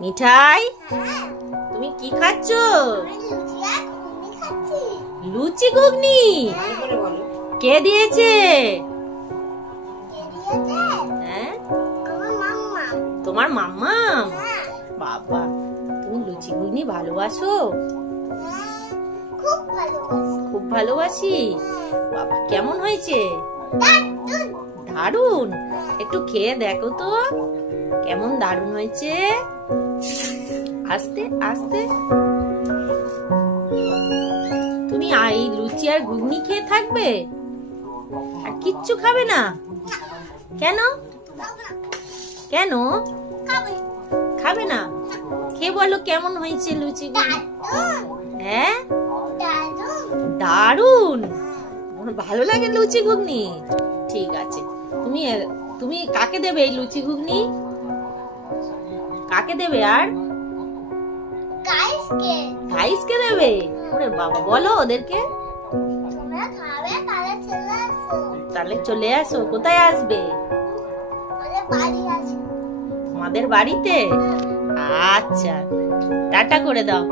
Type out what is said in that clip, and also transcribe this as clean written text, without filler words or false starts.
মিঠাই, তুমি কি খাচ্ছ? লুচি ঘুগনি। কে দিয়েছে? হ্যাঁ, তোমার মাম্মা। বাবা, তুমি লুচি ঘুগনি ভালোবাসো? খুব ভালোবাসি। বাবা, কেমন হয়েছে? দারুন। একটু খেয়ে দেখো তো কেমন দারুন হয়েছে। আস্তে আস্তে। তুমি এই লুচি আর ঘুগনি খেয়ে থাকবে, আর কিচ্ছু খাবে না? কেন কেন খাবে না? খেয়ে বলো কেমন হয়েছে লুচি ঘুগনি। হ্যাঁ, দারুন। ভালো লাগে লুচি ঘুগনি? ঠিক আছে। তুমি তুমি কাকে দেবে এই লুচি ঘুগনি? কাকে দেবে? আর গাইসকে দেবে? ওরে বাবা, বলো ওদেরকে। তাহলে চলে আসো। কোথায় আসবে? আমাদের বাড়িতে। আচ্ছা, টাটা করে দাও।